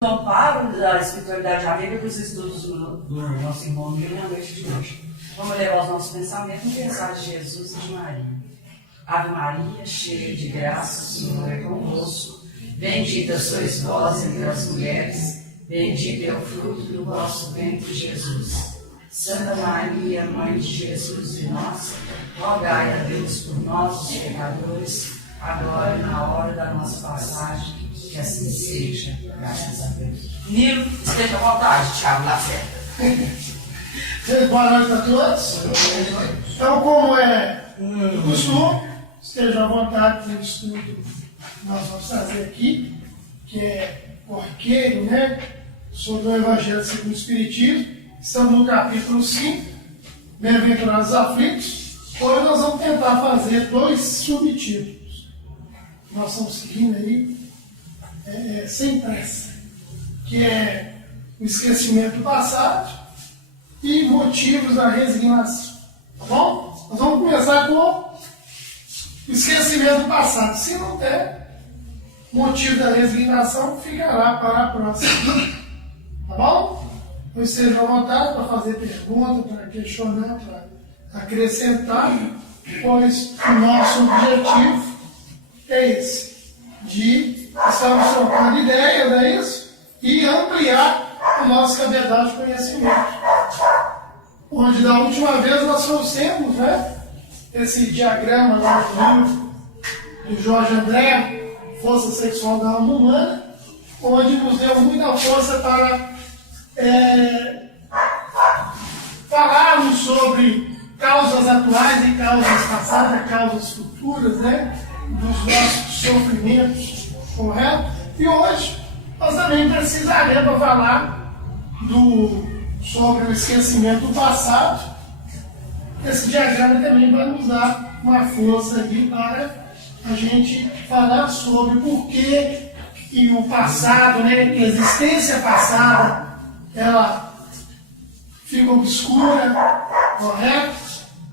amparo da espiritualidade amiga dos estudos do nosso irmão Mil na noite de hoje. Vamos levar os nossos pensamentos no pensar de Jesus e de Maria. Ave Maria, cheia de graça, o Senhor é convosco. Bendita sois vós entre as mulheres, bendito é o fruto do vosso ventre, Jesus. Santa Maria, Mãe de Jesus e nossa, rogai a Deus por nós, os pecadores, agora e na hora da nossa passagem, que assim seja, graças a Deus. Nilo, esteja à vontade, Thiago Lacerda. Boa noite a todos. Então, como é do costume, estejam à vontade para o estudo que nós vamos fazer aqui, que é corriqueiro, né? Sobre o Evangelho segundo o Espiritismo. Estamos no capítulo 5, Bem-aventurados aflitos. Hoje nós vamos tentar fazer 2 subtítulos. Nós estamos seguindo aí sem pressa, que é o esquecimento do passado e motivos da resignação. Tá bom? Nós vamos começar com o esquecimento do passado. Se não der motivo da resignação, ficará para a próxima. Tá bom? Então estejam à vontade para fazer pergunta, para questionar, para acrescentar, pois o nosso objetivo é esse, de estarmos trocando ideias, não é isso? E ampliar o nosso cabedal de conhecimento. Onde da última vez nós trouxemos, né, esse diagrama lá do livro do Jorge André, Força Sexual da Alma Humana, onde nos deu muita força para falarmos sobre causas atuais e causas passadas, causas futuras, né, dos nossos sofrimentos, correto? E hoje nós também precisaremos falar sobre o esquecimento do passado. Esse diagrama também vai nos dar uma força aqui para a gente falar sobre por que o passado, né, que a existência passada, ela fica obscura, correto?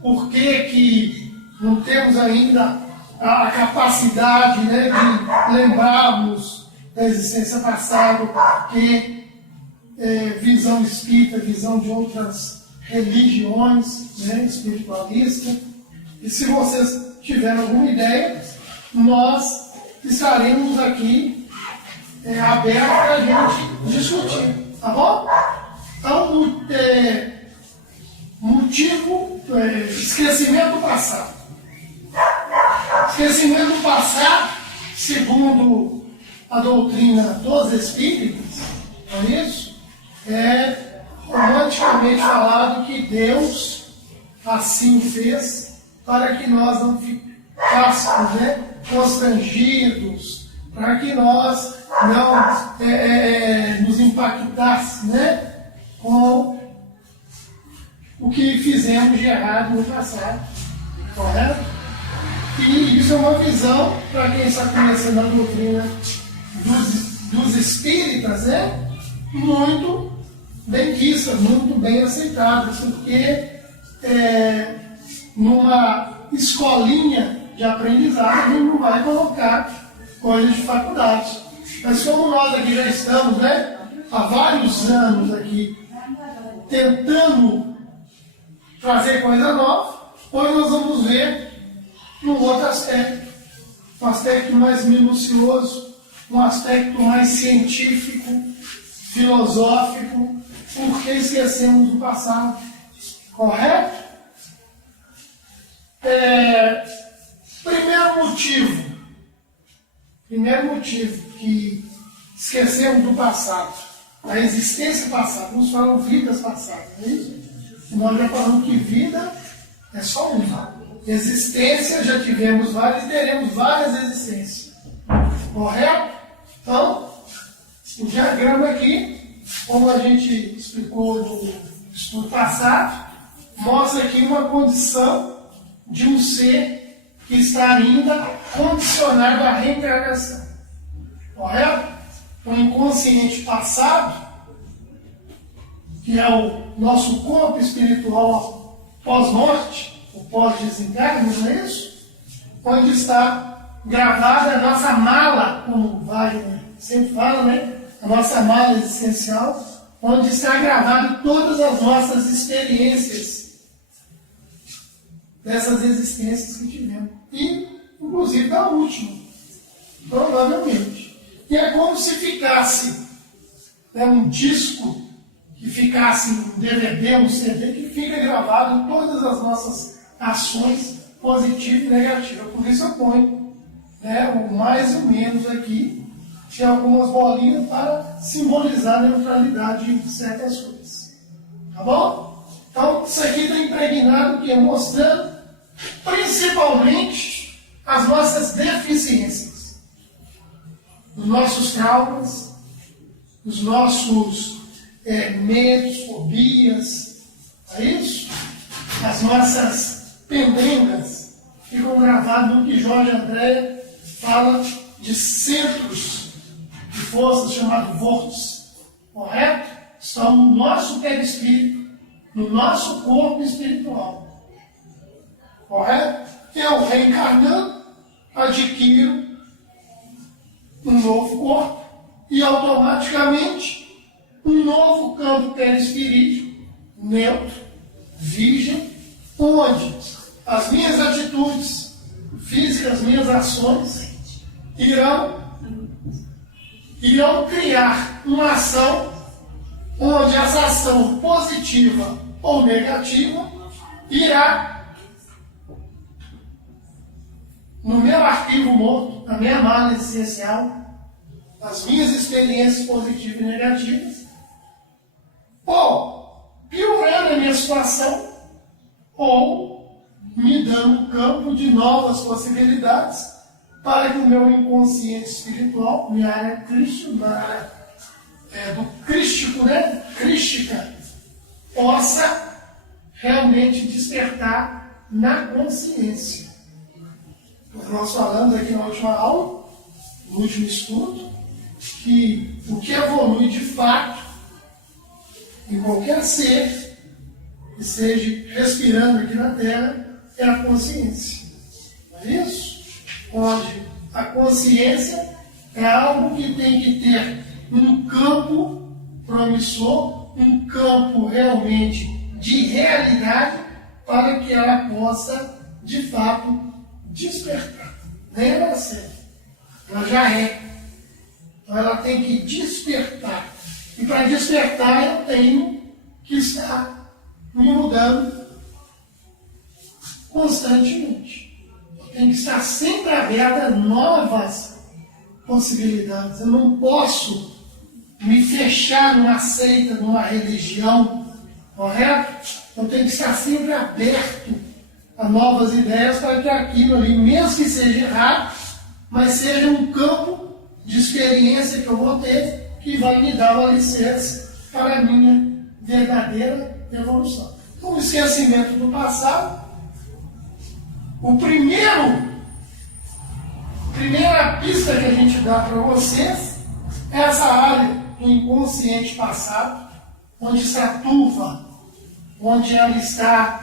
Por que não temos ainda a capacidade, né, de lembrarmos da existência passada, porque visão espírita, visão de outras religiões, né, espiritualistas. E se vocês tiverem alguma ideia, nós estaremos aqui abertos para a gente discutir, tá bom? Então, motivo, esquecimento do passado. Esquecimento do passado, segundo a doutrina dos espíritos, não é isso? É romanticamente falado que Deus assim fez para que nós não ficássemos, né, constrangidos, para que nós não nos impactássemos, né, com o que fizemos de errado no passado, correto? E isso é uma visão, para quem está conhecendo a doutrina dos espíritas, né, muito bem vista, muito bem aceitada, porque numa escolinha de aprendizagem a gente não vai colocar coisas de faculdade. Mas como nós aqui já estamos, né, há vários anos aqui, tentando trazer coisa nova, hoje nós vamos ver num outro aspecto, um aspecto mais minucioso, um aspecto mais científico, filosófico, porque esquecemos do passado, correto? Primeiro motivo que esquecemos do passado, a existência passada, vamos falar vidas passadas, não é isso? E nós já falamos que vida é só uma. Existência, já tivemos várias e teremos várias existências. Correto? Então, o diagrama aqui, como a gente explicou no estudo passado, mostra aqui uma condição de um ser que está ainda condicionado à reencarnação. Correto? O inconsciente passado, que é o nosso corpo espiritual pós-morte, o pós-desencarne, não é isso? Onde está gravada a nossa mala, como Wagner sempre fala, né? a nossa mala existencial, onde está gravado todas as nossas experiências, dessas existências que tivemos. E, inclusive, da última, provavelmente. E é como se ficasse um disco, que ficasse um DVD, um CD, que fica gravado todas as nossas ações positivas e negativas. Por isso eu ponho o mais ou menos aqui, tinha algumas bolinhas para simbolizar a neutralidade de certas coisas. Tá bom? Então, isso aqui está impregnado, que é mostrando principalmente as nossas deficiências, os nossos traumas, os nossos medos, fobias, é isso? As nossas pendengas ficam gravadas no que Jorge André fala de centros de forças chamados vórtices, correto? Estão no nosso perispírito, no nosso corpo espiritual, correto? Eu, reencarnando, adquiro um novo corpo e automaticamente um novo campo perispirítico, neutro, virgem, onde as minhas atitudes físicas, as minhas ações irão criar uma ação onde essa ação positiva ou negativa irá no meu arquivo morto, na minha mala existencial, as minhas experiências positivas e negativas, ou piorando a minha situação, ou me dando um campo de novas possibilidades para que o meu inconsciente espiritual, minha área crística, na área do crístico, crística, possa realmente despertar na consciência. Nós falamos aqui na última aula, no último estudo, que o que evolui de fato em qualquer ser que esteja respirando aqui na Terra é a consciência. Não é isso? Onde a consciência é algo que tem que ter um campo promissor, um campo realmente de realidade, para que ela possa, de fato, despertar. Nem ela serve, ela já é. Então ela tem que despertar. E para despertar eu tenho que estar me mudando constantemente. Eu tenho que estar sempre aberto a novas possibilidades. Eu não posso me fechar numa seita, numa religião, correto? Eu tenho que estar sempre aberto a novas ideias para que aquilo ali, mesmo que seja errado, mas seja um campo de experiência que eu vou ter, que vai me dar o alicerce para a minha verdadeira evolução. Então, o esquecimento do passado, primeira pista que a gente dá para vocês é essa área do inconsciente passado, onde está turva, onde ela está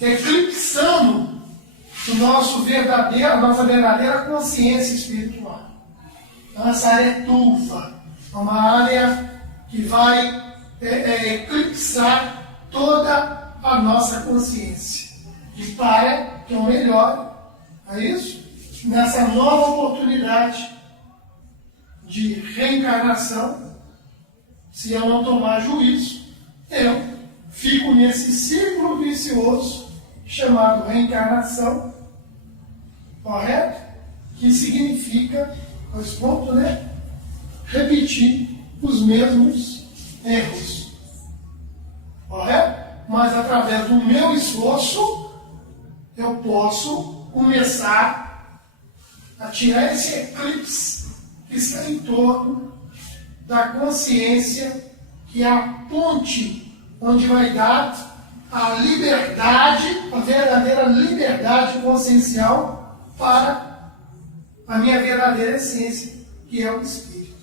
eclipsando a nossa verdadeira consciência espiritual. Então, essa área é turva, é uma área que vai eclipsar toda a nossa consciência. E para que eu melhore, é isso? Nessa nova oportunidade de reencarnação, se eu não tomar juízo, eu fico nesse círculo vicioso chamado reencarnação, correto? Que significa, repetir os mesmos erros, correto? Mas através do meu esforço, eu posso começar a tirar esse eclipse que está em torno da consciência, que é a ponte onde vai dar a liberdade, a verdadeira liberdade consciencial para a minha verdadeira essência, que é o Espírito.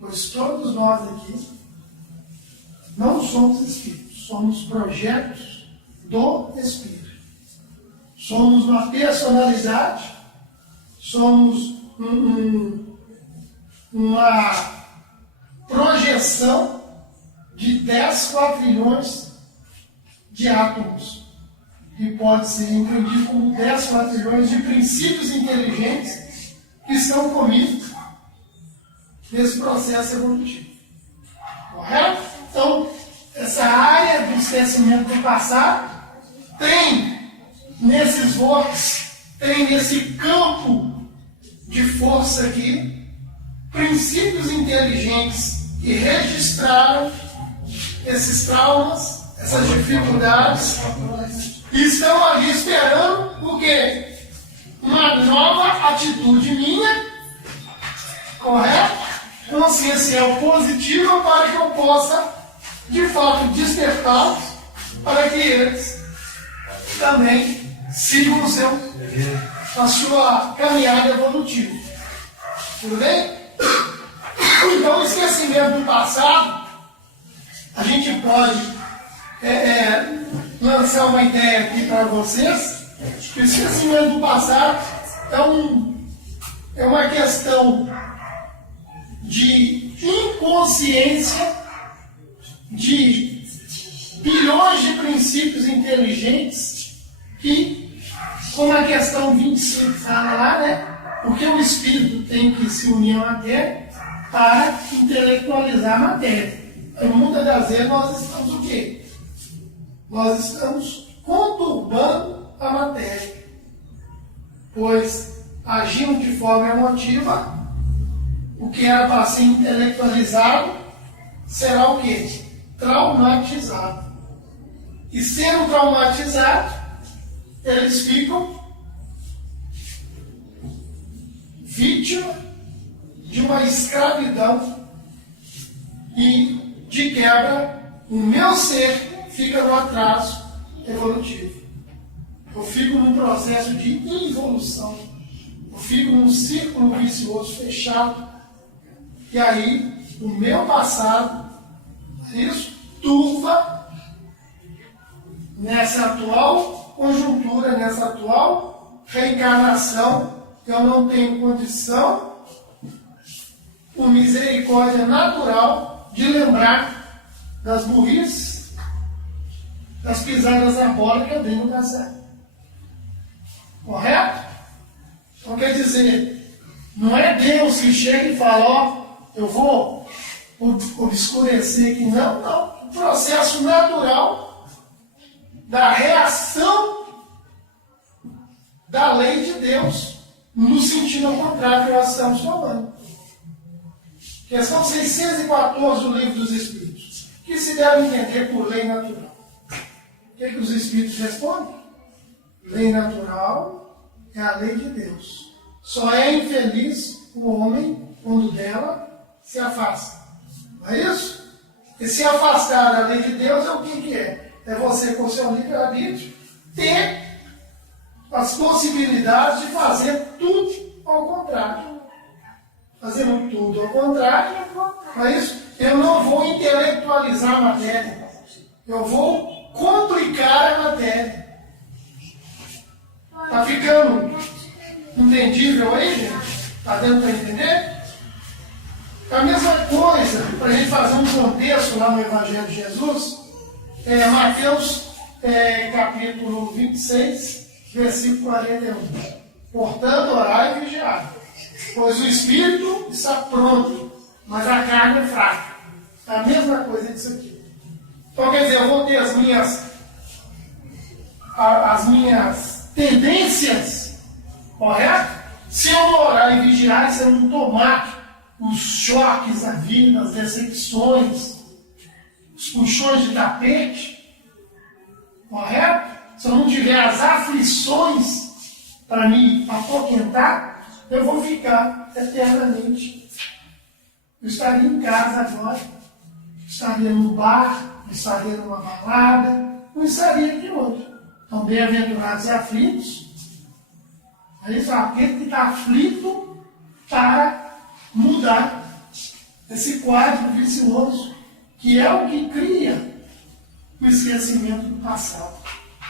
Pois todos nós aqui não somos Espíritos, somos projetos do Espírito. Somos uma personalidade, somos uma projeção de 10 quatrilhões de átomos. E pode ser entendido como 10 quatrilhões de princípios inteligentes que estão comidos nesse processo evolutivo. Correto? Então, essa área do esquecimento do passado tem nesses votos, tem nesse campo de força aqui, princípios inteligentes que registraram esses traumas, essas dificuldades, e estão ali esperando o quê? Uma nova atitude minha, correto? Consciencial positiva para que eu possa, de fato, despertá-los para que eles também sigam a sua caminhada evolutiva. Tudo bem? Então, o esquecimento do passado, a gente pode lançar uma ideia aqui para vocês. O esquecimento do passado é uma questão de inconsciência de bilhões de princípios inteligentes que, como a questão 25 fala lá, né? Porque o espírito tem que se unir à matéria para intelectualizar a matéria. E muitas das vezes nós estamos o quê? Nós estamos conturbando a matéria, pois agindo de forma emotiva, o que era para ser intelectualizado será o quê? Traumatizado. E sendo traumatizado, eles ficam vítima de uma escravidão e, de quebra, o meu ser fica no atraso evolutivo. Eu fico num processo de involução. Eu fico num círculo vicioso fechado. E aí, o meu passado, isso turva nessa atual conjuntura, nessa atual reencarnação. Eu não tenho condição, por misericórdia natural, de lembrar das burrices, das pisadas na bola que eu dei no passado. Correto? Então quer dizer, não é Deus que chega e fala, ó, eu vou obscurecer aqui. Não, não. O processo natural da reação da lei de Deus no sentido ao contrário que nós estamos falando. Questão 614 do Livro dos Espíritos. O que se deve entender por lei natural? O que os Espíritos respondem? Lei natural é a lei de Deus. Só é infeliz o homem quando dela se afasta. Não é isso? E se afastar da lei de Deus é o que é? É você, com o seu livre-arbítrio, ter as possibilidades de fazer tudo ao contrário. Fazendo tudo ao contrário, não é isso? Eu não vou intelectualizar a matéria. Eu vou complicar a matéria. Está ficando entendível aí, gente? Está dando para entender? A mesma coisa, para a gente fazer um contexto lá no Evangelho de Jesus, Mateus capítulo 26, versículo 41. Portanto, orai e vigiai, pois o espírito está pronto, mas a carne é fraca. É a mesma coisa disso aqui. Então, quer dizer, eu vou ter as minhas tendências, correto? Se eu não orar e vigiar, se eu não tomar os choques da vida, as decepções, os puxões de tapete, correto? Se eu não tiver as aflições para me apoquentar, eu vou ficar eternamente. Eu estaria em casa agora, estaria no bar, estaria numa balada, não estaria aqui hoje. Então, bem-aventurados e aflitos. Aí só aquele que está aflito para mudar esse quadro vicioso, que é o que cria o esquecimento do passado,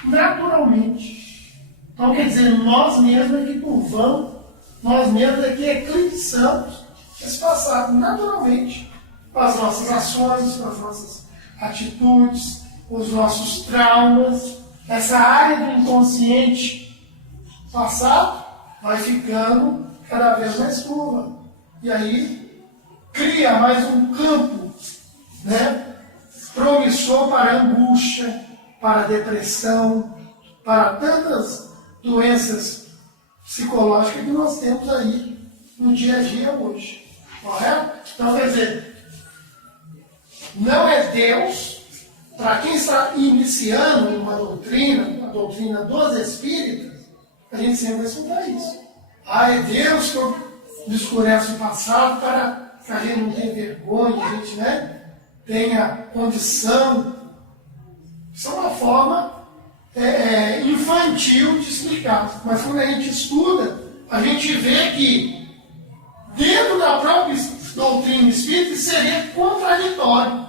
naturalmente. Então, quer dizer, nós mesmos é que curvamos, nós mesmos é que eclipsamos esse passado naturalmente, com as nossas ações, com as nossas atitudes, os nossos traumas. Essa área do inconsciente passado vai ficando cada vez mais turva. E aí cria mais um campo, né, promissor para angústia, para depressão, para tantas doenças psicológicas que nós temos aí no dia a dia hoje. Correto? Então, quer dizer, não é Deus, para quem está iniciando uma doutrina, a doutrina dos Espíritas, a gente sempre vai escutar isso. É Deus que descurece o passado para que a gente não tenha vergonha, a gente, né, tenha condição. Isso é uma forma infantil de explicar. Mas quando a gente estuda, a gente vê que dentro da própria doutrina espírita seria contraditório.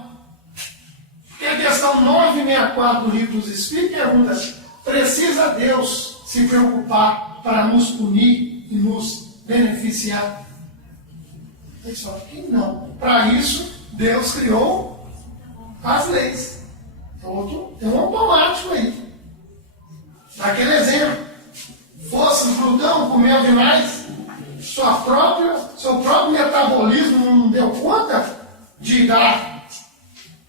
Porque a questão 964 do Livro dos Espíritos pergunta: precisa Deus se preocupar para nos punir e nos beneficiar? Ele fala que não. Para isso, Deus criou as leis. Tem um automático aí. Naquele exemplo, fosse glutão, comeu demais, seu próprio metabolismo não deu conta de dar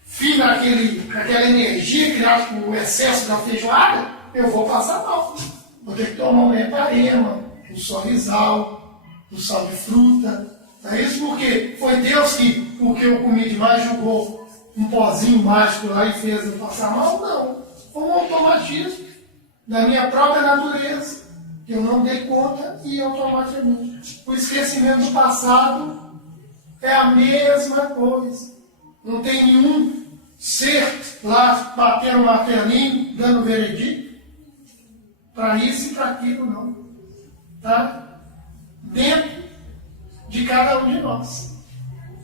fim naquela energia criada com o excesso da feijoada, eu vou passar mal. Vou ter que tomar um heparema, um sorrisal, um sal de fruta. Não é isso porque foi Deus que, porque eu comi demais, jogou um pozinho mágico lá e fez eu passar mal? Não. Foi um automatismo da minha própria natureza, que eu não dei conta e automaticamente. O esquecimento do passado é a mesma coisa. Não tem nenhum ser lá batendo o martelinho, dando veredito. Para isso e para aquilo não. Tá? Dentro de cada um de nós.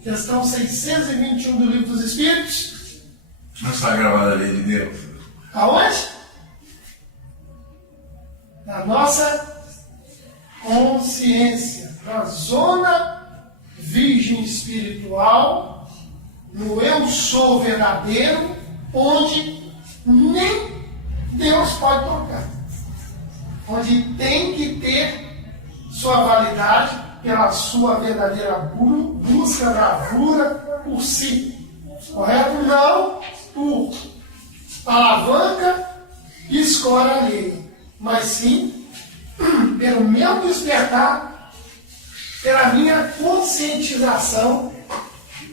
Questão 621 do Livro dos Espíritos. Não está gravada a lei de Deus. Aonde? Na nossa consciência, na zona virgem espiritual, no eu sou verdadeiro, onde nem Deus pode tocar. Onde tem que ter sua validade pela sua verdadeira busca, bravura por si. Correto? Não por alavanca e escora alheia, mas sim pelo meu despertar, pela minha conscientização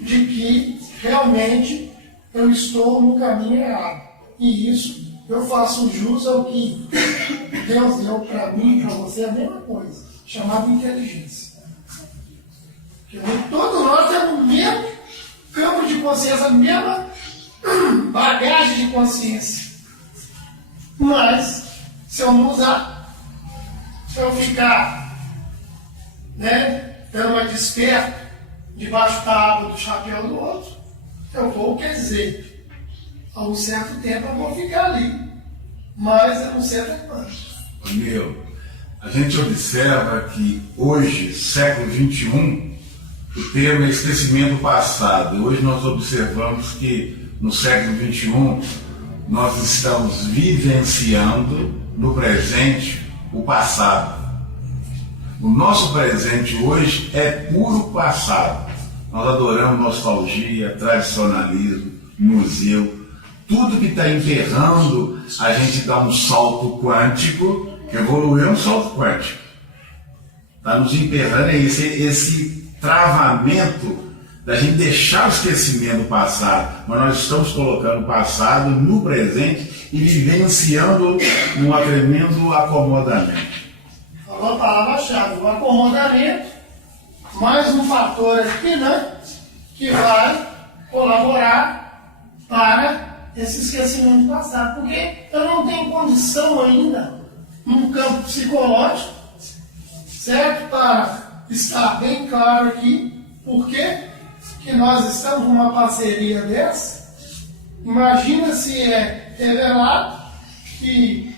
de que realmente eu estou no caminho errado. E isso eu faço jus ao que Deus deu para mim e para você, a mesma coisa, chamada inteligência. Porque todos nós temos o mesmo campo de consciência, a mesma bagagem de consciência. Mas, se eu não usar, se eu ficar, né, dando uma desperta debaixo da aba do chapéu do outro, eu vou, quer dizer, a um certo tempo eu vou ficar ali, mas eu não sei até quando. A gente observa que hoje, século XXI, o termo é esquecimento passado. Hoje nós observamos que no século XXI nós estamos vivenciando no presente o passado. O nosso presente hoje é puro passado. Nós adoramos nostalgia, tradicionalismo, museu. Tudo que está enterrando, a gente dá um salto quântico, que evoluiu um salto quântico. Está nos emperrando esse travamento da gente deixar o esquecimento do passado, mas nós estamos colocando o passado no presente e vivenciando um tremendo acomodamento. Falou a palavra-chave, o acomodamento, mais um fator aqui, né, que vai colaborar para esse esquecimento do passado, porque eu não tenho condição ainda, num campo psicológico, certo? Para estar bem claro aqui, por que nós estamos numa parceria dessa. Imagina se é revelado que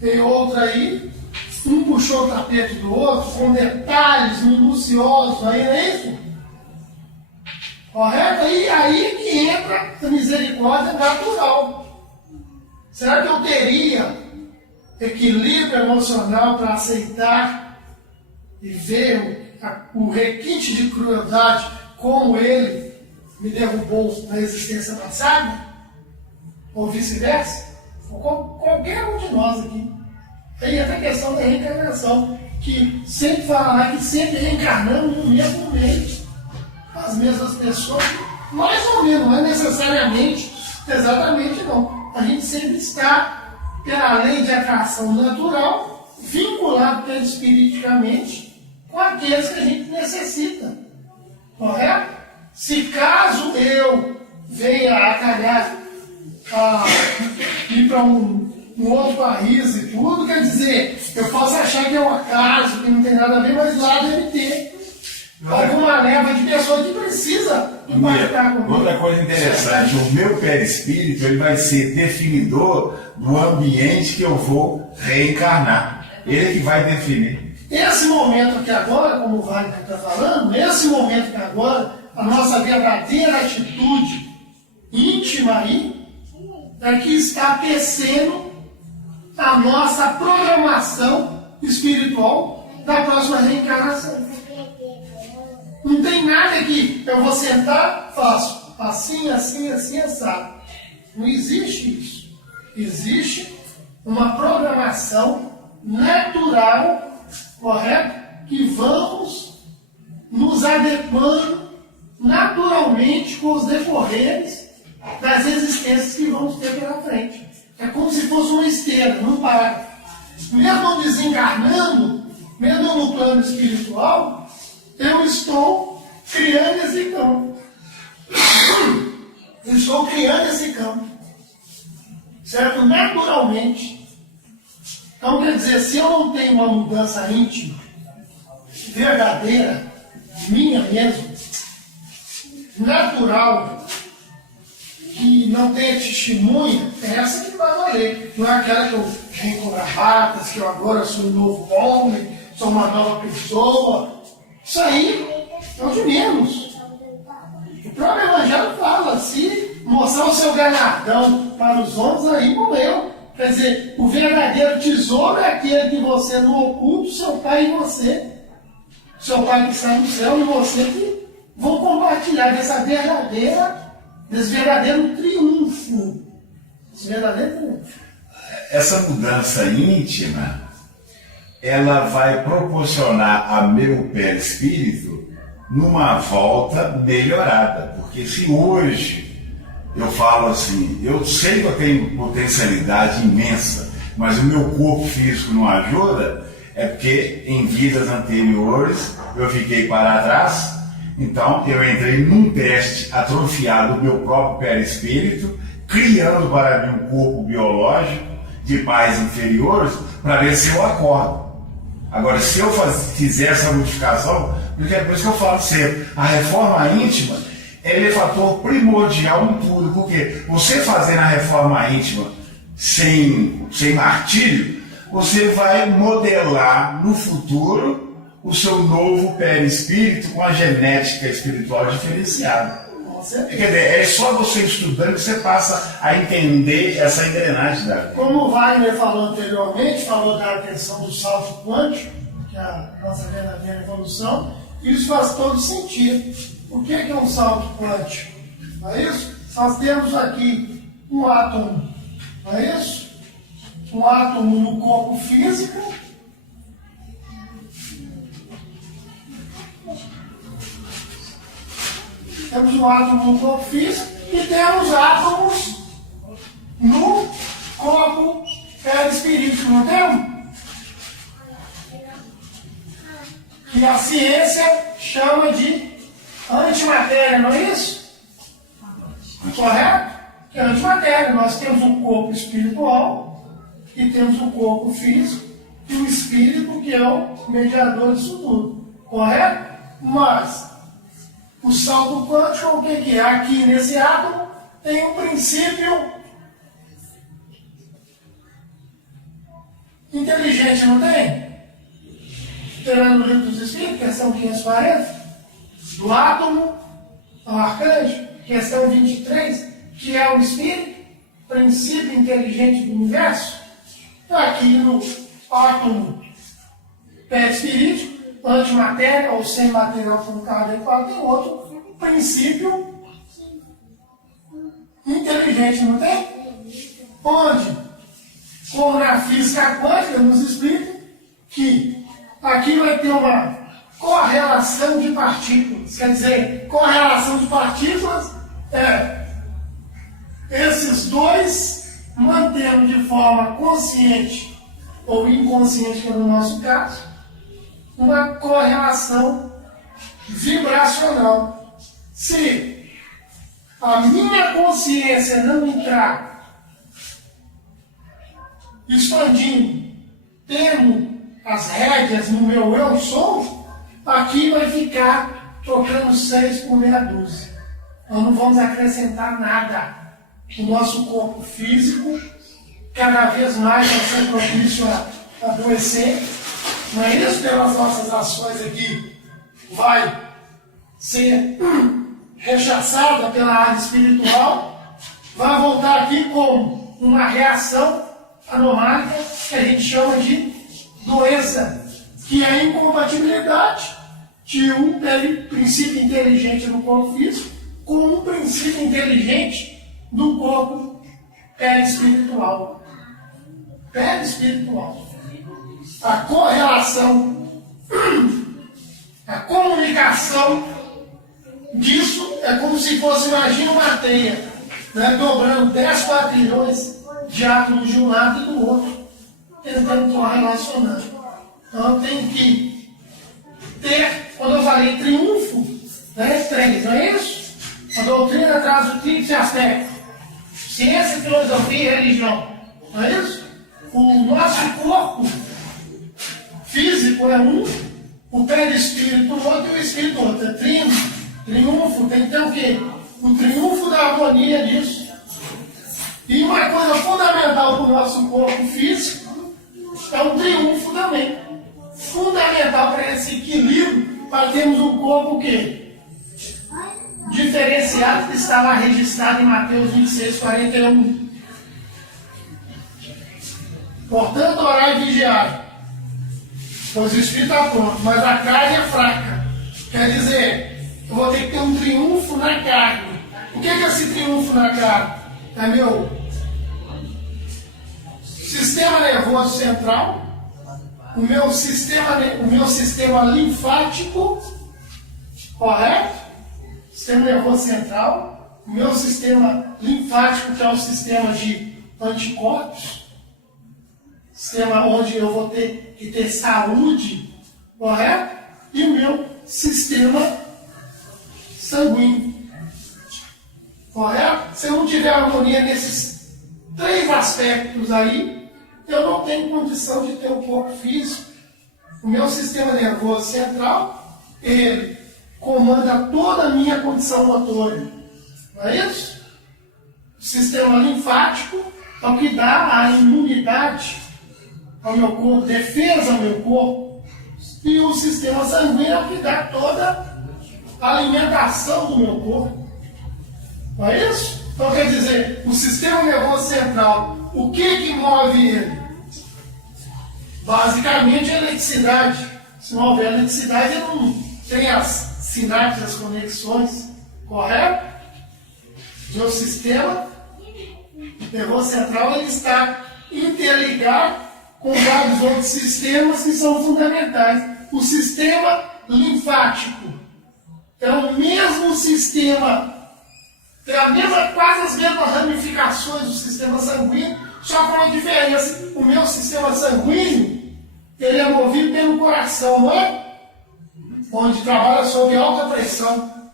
tem outra aí um puxou o tapete do outro, com detalhes minuciosos, aí não é isso? Correto? Aí que entra a misericórdia natural. Será que eu teria equilíbrio emocional para aceitar e ver o requinte de crueldade como ele me derrubou na existência passada? Ou vice-versa? Qualquer um de nós aqui. Aí entra a questão da reencarnação, que sempre fala lá que sempre reencarnamos no mesmo meio, as mesmas pessoas, mais ou menos, não é necessariamente, exatamente não. A gente sempre está, pela lei de atração natural, vinculado perispiriticamente com aqueles que a gente necessita. Correto? Se caso eu venha a calhar a ir para um outro país e tudo, quer dizer, eu posso achar que é um acaso, que não tem nada a ver, mas lá deve ter alguma leva de pessoas que precisa impactar comigo. Outra coisa interessante, o meu perispírito ele vai ser definidor do ambiente que eu vou reencarnar. Ele que vai definir. Esse momento aqui agora, como o Wagner está falando, nesse momento aqui agora, a nossa verdadeira atitude íntima aí é que está aquecendo a nossa programação espiritual da próxima reencarnação. Não tem nada que eu vou sentar, faço assim, assim, assim, assado. Não existe isso. Existe uma programação natural, correto? Que vamos nos adequando naturalmente com os decorreres das existências que vamos ter pela frente. É como se fosse uma esteira, não para. Mesmo desencarnando, mesmo no plano espiritual, eu estou criando esse campo. Eu estou criando esse campo. Certo? Naturalmente. Então, quer dizer, se eu não tenho uma mudança íntima, verdadeira, minha mesmo, natural, que não tenha testemunha, é essa que vai valer. Não é aquela que eu venho com gravatas, que eu agora sou um novo homem, sou uma nova pessoa. Isso aí é o de menos. O próprio Evangelho fala, se mostrar o seu galardão para os homens, aí morreu. Quer dizer, o verdadeiro tesouro é aquele que você não oculta, seu pai e você. Seu pai que está no céu e você que vão compartilhar desse verdadeiro triunfo. Esse verdadeiro triunfo. Essa mudança íntima, ela vai proporcionar a meu perispírito numa volta melhorada. Porque se hoje eu falo assim, eu sei que eu tenho potencialidade imensa, mas o meu corpo físico não ajuda, é porque em vidas anteriores eu fiquei para trás, então eu entrei num teste atrofiado do meu próprio perispírito, criando para mim um corpo biológico de pais inferiores, para ver se eu acordo. Agora, se eu fizer essa modificação, porque é por isso que eu falo sempre, a reforma íntima é fator primordial em tudo, porque você fazendo a reforma íntima sem martírio, você vai modelar no futuro o seu novo perispírito com a genética espiritual diferenciada. Quer dizer, é só você estudando que você passa a entender essa engrenagem da vida. Como o Wagner falou anteriormente, falou da questão do salto quântico, que é a nossa verdadeira evolução, isso faz todo sentido. O que é um salto quântico? Não é isso? Nós temos aqui um átomo, não é isso? Um átomo no corpo físico. Temos um átomo no corpo físico e temos átomos no corpo perispiritual, não temos? Que a ciência chama de antimatéria, não é isso? Correto? Que é antimatéria. Nós temos um corpo espiritual e temos um corpo físico e o espírito que é o mediador disso tudo. Correto? Mas o salto quântico, o que é? Aqui nesse átomo tem um princípio inteligente, não tem? terá no livro dos Espíritos, questão 540, do átomo ao arcanjo, questão 23, que é o Espírito, princípio inteligente do universo. Aqui no átomo perispirítico, antimatéria ou sem material como Kardec fala, tem outro princípio inteligente, não tem? Onde, como na física quântica, nos explica que aqui vai ter uma correlação de partículas. Quer dizer, correlação de partículas é esses dois mantendo de forma consciente ou inconsciente, que é no nosso caso, uma correlação vibracional. Se a minha consciência não entrar expandindo, tendo as rédeas no meu eu sou, aqui vai ficar trocando 6 por meia dúzia. Nós não vamos acrescentar nada. O nosso corpo físico cada vez mais vai ser propício a adoecer. Não é isso? Pelas nossas ações aqui, vai ser rechaçada pela área espiritual, vai voltar aqui como uma reação anomálica que a gente chama de doença, que é a incompatibilidade de um princípio inteligente no corpo físico com um princípio inteligente do corpo perispiritual. Perispiritual. A correlação, a comunicação disso é como se fosse, imagina uma teia, né, dobrando 10 quadrilhões de átomos de um lado e do outro, tentando correlacionar. Então eu tenho que ter, quando eu falei triunfo, né, 3, não é isso? A doutrina traz o tríplice aspecto: ciência, filosofia e religião. Não é isso? O nosso corpo físico é um, o perispírito outro e o espírito outro. É triunfo, tem que ter o quê? O triunfo da harmonia disso. E uma coisa fundamental para o nosso corpo físico é o triunfo também. Fundamental para esse equilíbrio, para termos um corpo o quê? Diferenciado, que está lá registrado em Mateus 26, 41. Portanto, orar e vigiar, pois o espírito está pronto, mas a carne é fraca. Quer dizer, eu vou ter que ter um triunfo na carne. O que é esse triunfo na carne? É meu sistema nervoso central, o meu sistema linfático, correto? Sistema nervoso central, o meu sistema linfático, que é o sistema de anticorpos, sistema onde eu vou ter que ter saúde, correto? E o meu sistema sanguíneo, correto? Se eu não tiver harmonia nesses 3 aspectos aí, eu não tenho condição de ter um corpo físico. O meu sistema nervoso central, ele comanda toda a minha condição motora. Não é isso? O sistema linfático é o que dá a imunidade ao meu corpo, defesa ao meu corpo. E o sistema sanguíneo é o que dá toda a alimentação do meu corpo. Não é isso? Então quer dizer, o sistema nervoso central, o que move ele? Basicamente a eletricidade. Se não houver eletricidade, ele não tem as sinapses, as conexões, correto? Meu sistema nervoso central, ele está interligado com vários outros sistemas que são fundamentais. O sistema linfático é o mesmo sistema, tem quase as mesmas ramificações do sistema sanguíneo, só com uma diferença. O meu sistema sanguíneo, ele é movido pelo coração, não é? Onde trabalha sob alta pressão.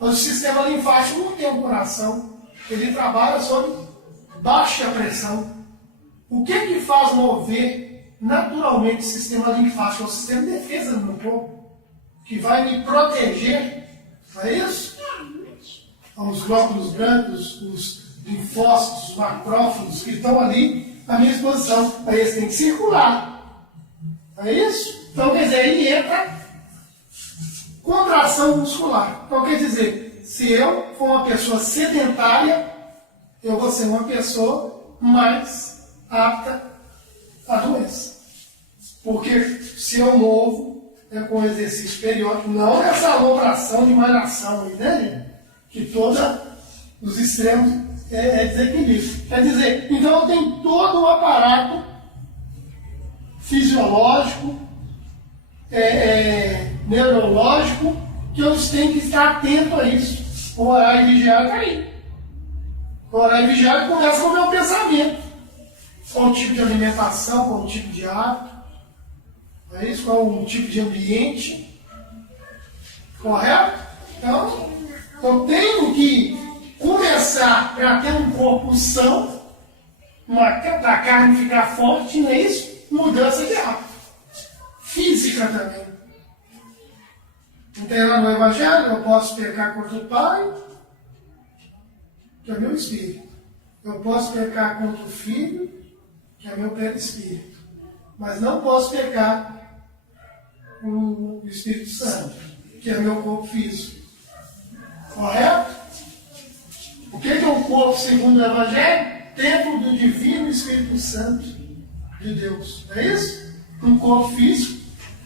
Mas o sistema linfático não tem um coração, ele trabalha sob baixa pressão. O que faz mover naturalmente o sistema linfático? É o sistema de defesa do meu corpo, que vai me proteger, não é isso? Então, os glóbulos brancos, os linfócitos, os macrófagos que estão ali à minha disposição. Aí eles têm que circular. É isso? Então, quer dizer, aí entra contração muscular. Então, quer dizer, se eu for uma pessoa sedentária, eu vou ser uma pessoa mais apta à doença. Porque se eu movo, é com exercício periódico, não essa alopração de malhação aí, né? Que toda os extremos é desequilíbrio. Quer dizer, então eu tenho todo o aparato fisiológico, neurológico, que eu tenho que estar atento a isso. O orar e vigiar está aí. O orar e vigiar começa com o meu pensamento. Qual o tipo de alimentação, qual o tipo de hábito, é isso? Qual o tipo de ambiente, correto? Então, eu tenho que começar para ter um corpo são, da carne ficar forte, não é isso? Mudança de hábito. Física também. Então, lá no Evangelho, eu posso pecar contra o Pai, que é meu espírito. Eu posso pecar contra o Filho, que é meu perispírito. Mas não posso pecar com o Espírito Santo, que é meu corpo físico. Correto? O que é um corpo segundo o Evangelho? Templo do Divino Espírito Santo de Deus. É isso? Um corpo físico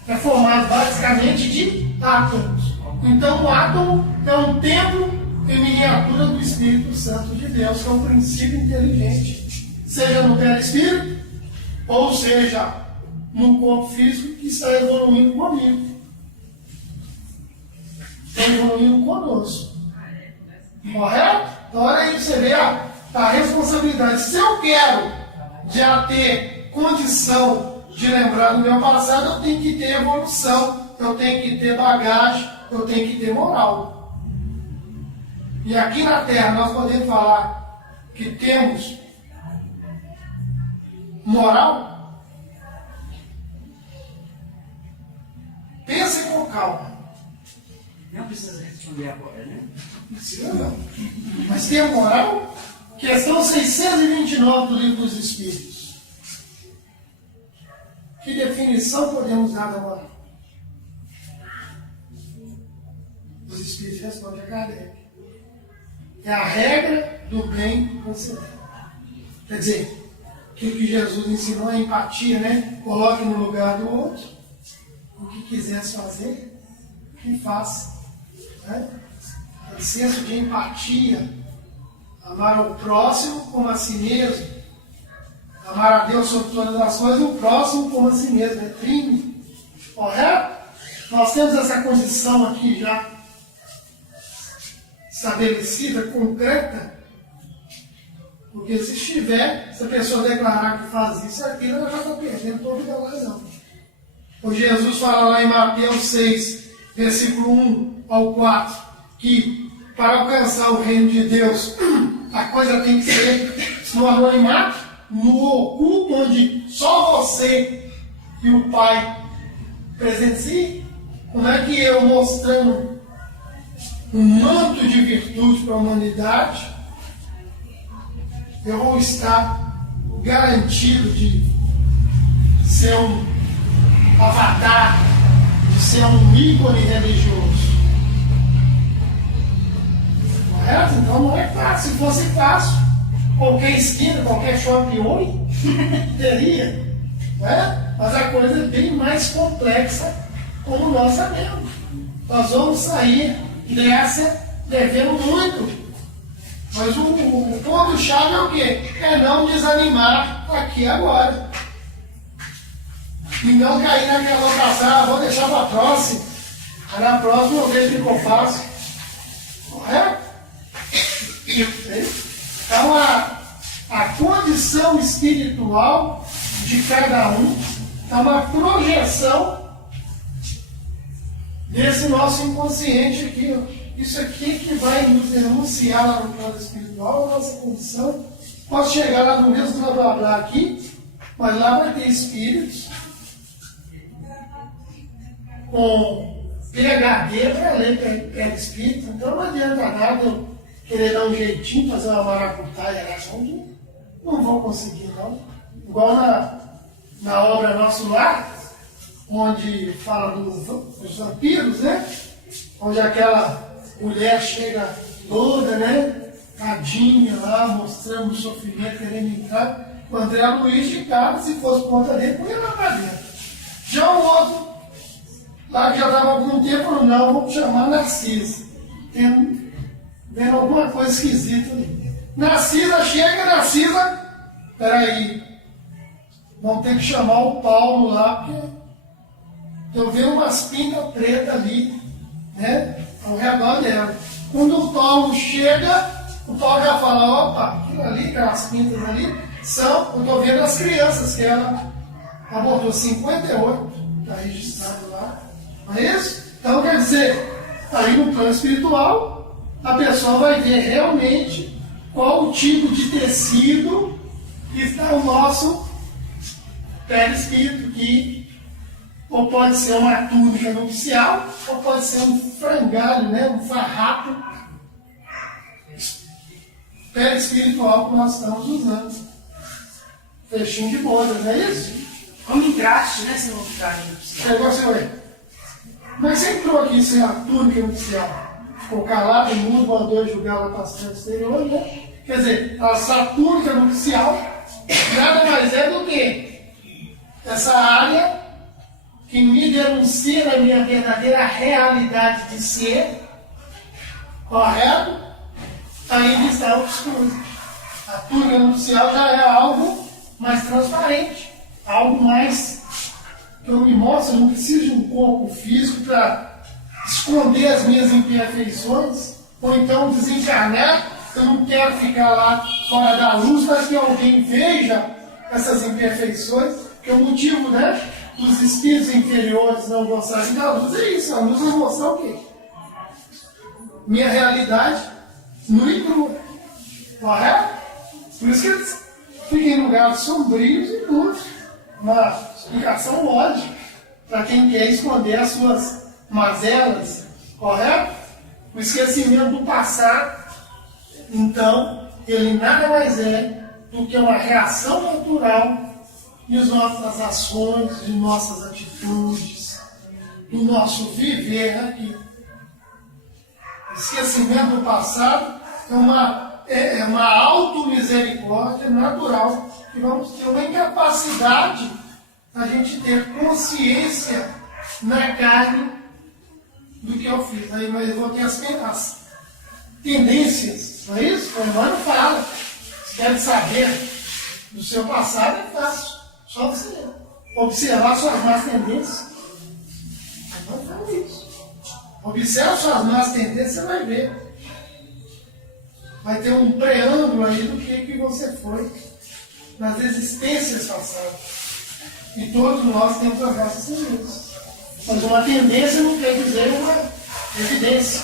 é formado basicamente de átomos. Então o átomo é um templo em miniatura do Espírito Santo de Deus, que é um princípio inteligente. Seja no perispírito, ou seja no corpo físico que está evoluindo comigo. Está evoluindo conosco. Correto? Então, olha aí para você ver a responsabilidade. Se eu quero já ter condição de lembrar do meu passado, eu tenho que ter evolução, eu tenho que ter bagagem, eu tenho que ter moral. E aqui na Terra nós podemos falar que temos moral. Pense com calma. Não precisa responder agora, né? Não precisa não. Mas tem a moral? Questão 629 do Livro dos Espíritos. Que definição podemos dar da moral? Os Espíritos respondem a Kardec. É a regra do bem proceder. Quer dizer, aquilo que Jesus ensinou é empatia, né? Coloque no lugar do outro. O que quisesse fazer, que faça. Né? O senso de empatia, amar ao próximo como a si mesmo, amar a Deus sobre todas as coisas e o próximo como a si mesmo, é crime. Correto? Nós temos essa condição aqui já estabelecida, concreta, porque se a pessoa declarar que faz isso, aquilo ela já está perdendo toda a razão. O Jesus fala lá em Mateus 6, versículo 1 ao 4, que para alcançar o reino de Deus, a coisa tem que ser no anonimato, no oculto, onde só você e o Pai presenciam. Como é que eu, mostrando um manto de virtude para a humanidade, eu vou estar garantido de ser um avatar, de ser um ícone religioso? Correto? Então não é fácil. Se fosse fácil, qualquer esquina, qualquer shopping hoje teria. Né? Mas a coisa é bem mais complexa, como nós sabemos. Nós vamos sair dessa devendo muito. Mas o ponto-chave é o quê? É não desanimar aqui agora. E não cair naquela passada, vou deixar para a próxima. Aí na próxima eu vejo o que eu faço. Correto? Então a condição espiritual de cada um é uma projeção desse nosso inconsciente aqui. Ó. Isso aqui que vai nos denunciar lá no plano espiritual, a nossa condição. Posso chegar lá no mesmo blá blá blá aqui, mas lá vai ter espíritos com PhD para ler perispírito. Então não adianta nada eu querer dar um jeitinho, fazer uma maracutaia lá, não vou conseguir não. Igual na obra Nosso Lar, onde fala dos vampiros, né? Onde aquela mulher chega toda, né? Tadinha lá, mostrando o sofrimento, querendo entrar. O André Luiz de cara, se fosse conta dele, põe lá pra dentro. Já o outro, lá que já estava há algum tempo, falou, não, vamos chamar Narcisa. Vendo alguma coisa esquisita ali. Narcisa chega, Narcisa, peraí, vamos ter que chamar o Paulo lá, porque eu vi umas pintas pretas ali, né, ao redor dela. Quando o Paulo chega, o Paulo já fala, opa, aquilo ali, aquelas pintas ali, eu estou vendo as crianças que ela botou 58, está registrado lá, não é isso? Então quer dizer, aí no plano espiritual, a pessoa vai ver realmente qual o tipo de tecido que está o nosso perispírito, que ou pode ser uma túnica nupcial, ou pode ser um frangalho, né, um farrapo perispiritual que nós estamos usando. Fechinho de bodas, não é isso? Como entraste, né, senhor traje nupcial? Chegou, senhor. Mas você entrou aqui sem a túnica nupcial. Ficou calado, mudo, mandou julgar lá para o exterior, né? Quer dizer, essa túnica nupcial nada mais é do que essa área que me denuncia da minha verdadeira realidade de ser, correto? Ainda está obscuro. A túnica nupcial já é algo mais transparente, algo mais que eu me mostro, eu não preciso de um corpo físico para esconder as minhas imperfeições, ou então desencarnar, eu não quero ficar lá fora da luz para que alguém veja essas imperfeições, porque o motivo, né, dos espíritos inferiores não gostarem da luz é isso, a luz vai mostrar o quê? Minha realidade nua e crua, correto? Por isso que eles ficam em lugares sombrios e nulos, uma explicação lógica para quem quer esconder as suas mazelas, correto? O esquecimento do passado, então, ele nada mais é do que uma reação natural de nossas ações, de nossas atitudes, do nosso viver aqui. O esquecimento do passado é uma auto-misericórdia natural, que vamos ter uma incapacidade da gente ter consciência na carne do que eu fiz. Aí eu vou ter as tendências, não é isso? O Emmanuel fala. Se quer saber do seu passado, é fácil. Só você observar suas más tendências. O Emmanuel fala isso. Observa suas más tendências, você vai ver. Vai ter um preâmbulo aí do que você foi nas existências passadas. E todos nós temos as nossas tendências. Mas uma tendência não quer dizer uma evidência.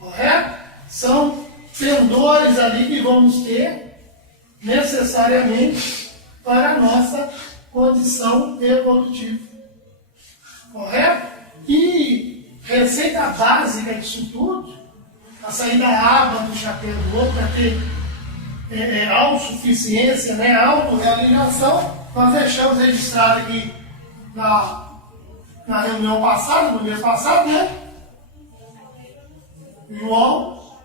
Correto? São pendores ali que vamos ter necessariamente para a nossa condição evolutiva. Correto? E receita básica disso tudo, a sair da aba do chapéu do outro, para ter autossuficiência, né, autorrealização, nós deixamos registrado aqui na reunião passada, no mês passado, né? João,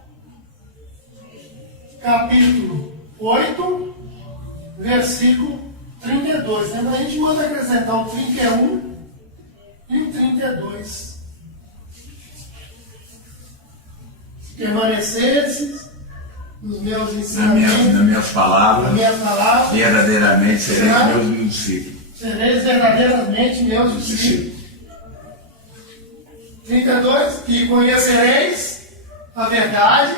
capítulo 8, versículo 32. Né? A gente manda acrescentar o 31 e o 32. Permanecesses nos meus ensinamentos, nas minhas palavras, verdadeiramente sereis será? meus discípulos. Sereis verdadeiramente meus discípulos. 32, que conhecereis a verdade,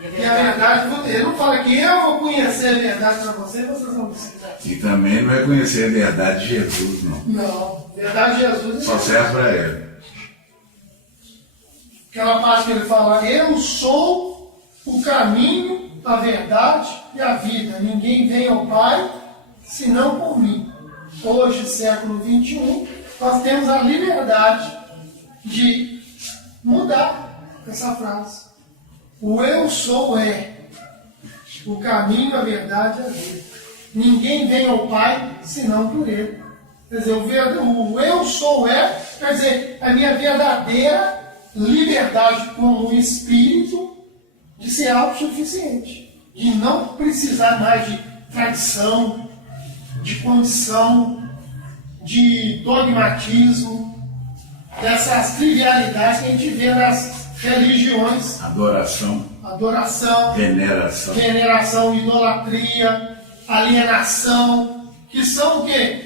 e a verdade, ele não fala que eu vou conhecer a verdade para vocês vão precisar. E também não é conhecer a verdade de Jesus, não. Não, a verdade de Jesus Só serve para ele. Aquela parte que ele fala, eu sou o caminho, a verdade e a vida. Ninguém vem ao Pai senão por mim. Hoje, século 21, nós temos a liberdade de mudar essa frase. O eu sou é o caminho, a verdade e a vida. Ninguém vem ao Pai senão por ele. Quer dizer, o eu sou quer dizer, a minha verdadeira liberdade como espírito de ser autossuficiente, de não precisar mais de tradição, de condição, de dogmatismo, dessas trivialidades que a gente vê nas religiões. Adoração, veneração, idolatria, alienação, que são o quê?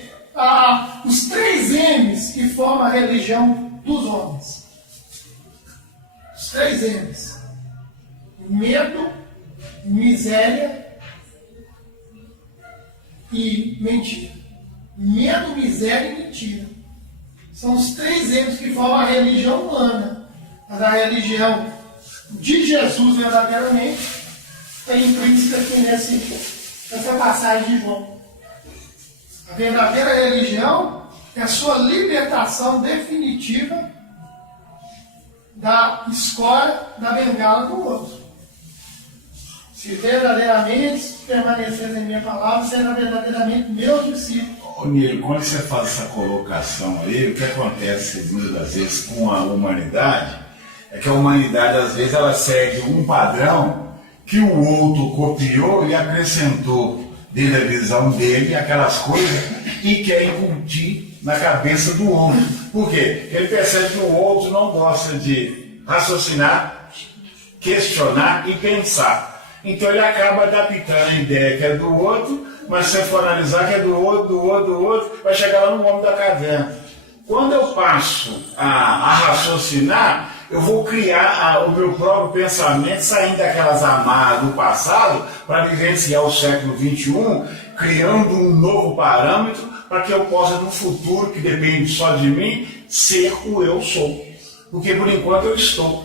Os 3 M's que formam a religião dos homens. Os 3 M's. Medo, miséria e mentira. Medo, miséria e mentira. São os 3 M's que formam a religião humana. Mas a religião de Jesus verdadeiramente tem implícita aqui nessa passagem de João. A verdadeira religião é a sua libertação definitiva da escória, da bengala do outro. Se verdadeiramente permanecer em minha palavra, será verdadeiramente meu discípulo. Ô Nilo, quando você faz essa colocação aí, o que acontece muitas das vezes com a humanidade é que a humanidade, às vezes, ela segue um padrão que o outro copiou e acrescentou dentro da visão dele aquelas coisas e quer incutir na cabeça do outro. Por quê? Ele percebe que o outro não gosta de raciocinar, questionar e pensar. Então ele acaba adaptando a ideia que é do outro, mas se você for analisar que é do outro, vai chegar lá no homem da caverna. Quando eu passo a raciocinar, eu vou criar o meu próprio pensamento, saindo daquelas amarras do passado, para vivenciar o século XXI, criando um novo parâmetro, para que eu possa, no futuro, que depende só de mim, ser o eu sou. Porque, por enquanto, eu estou.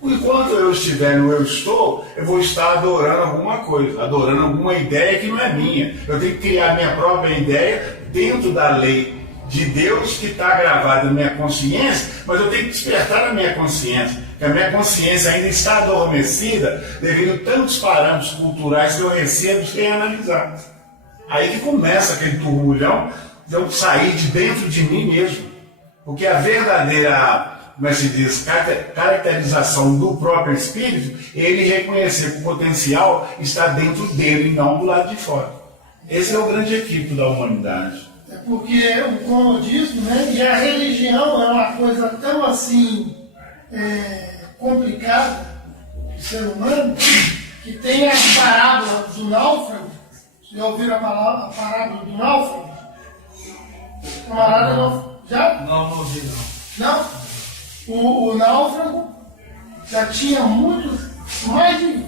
Enquanto eu estiver no eu estou, eu vou estar adorando alguma coisa, adorando alguma ideia que não é minha. Eu tenho que criar minha própria ideia dentro da lei de Deus que está gravada na minha consciência, mas eu tenho que despertar a minha consciência, porque a minha consciência ainda está adormecida devido a tantos parâmetros culturais que eu recebo sem analisar. Aí que começa aquele turbulhão de eu sair de dentro de mim mesmo, porque a verdadeira, como é que se diz, caracterização do próprio espírito, ele reconhecer que o potencial está dentro dele e não do lado de fora. Esse é o grande equívoco da humanidade. É porque o comodismo, né? E a religião é uma coisa tão assim complicada do ser humano, que tem a parábola do náufrago. Já ouviram a parábola do náufrago? Camarada não. Já? Não ouvi não. Não? O náufrago já tinha mais de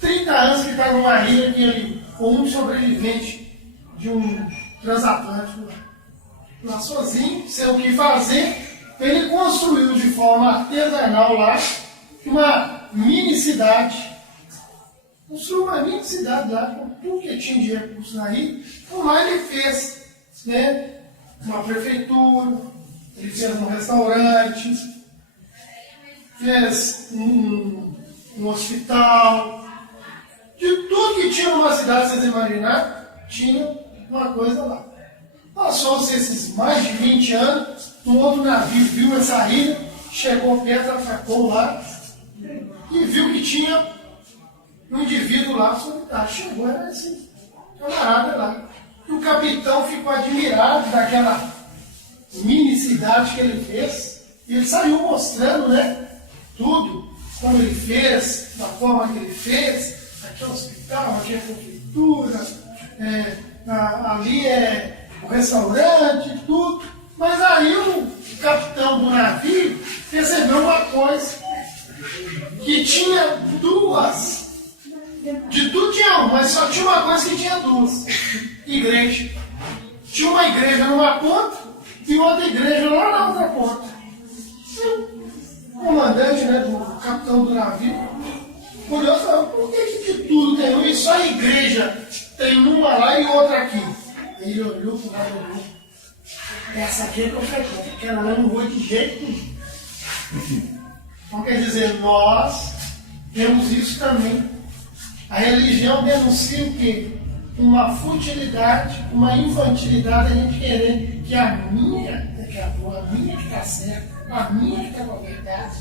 30 anos que está numa ilha que ele foi um sobrevivente de um transatlântico lá sozinho, sem o que fazer. Ele construiu de forma artesanal lá uma mini cidade. Construiu uma mini cidade lá, com tudo que tinha de recursos na ilha. Então lá ele fez, né, uma prefeitura, ele fez um restaurante, fez um hospital. De tudo que tinha numa cidade, vocês imaginarem, tinha uma coisa lá. Passou-se esses mais de 20 anos, um outro navio viu essa ilha, chegou perto, atacou lá e viu que tinha um indivíduo lá solitário. Chegou, era esse camarada lá. E o capitão ficou admirado daquela mini cidade que ele fez, e ele saiu mostrando, né, tudo, como ele fez, da forma que ele fez. Aqui é o hospital, aqui é a prefeitura, ali é o restaurante, tudo. Mas aí o capitão do navio percebeu uma coisa, que tinha duas, de tudo tinha uma, mas só tinha uma coisa que tinha duas: igreja. Tinha uma igreja numa ponta e outra igreja lá na outra ponta. O comandante, né, do capitão do navio, curioso, por que de tudo tem um e só a igreja tem uma lá e outra aqui? Aí ele olhou para o lado e olhou: essa aqui é que eu frequento, aquela lá eu não vou de jeito nenhum. Então quer dizer, nós temos isso também. A religião denuncia o quê? uma futilidade, uma infantilidade, a gente querer que a minha é que é boa, a minha que está certa, a minha que está com a verdade,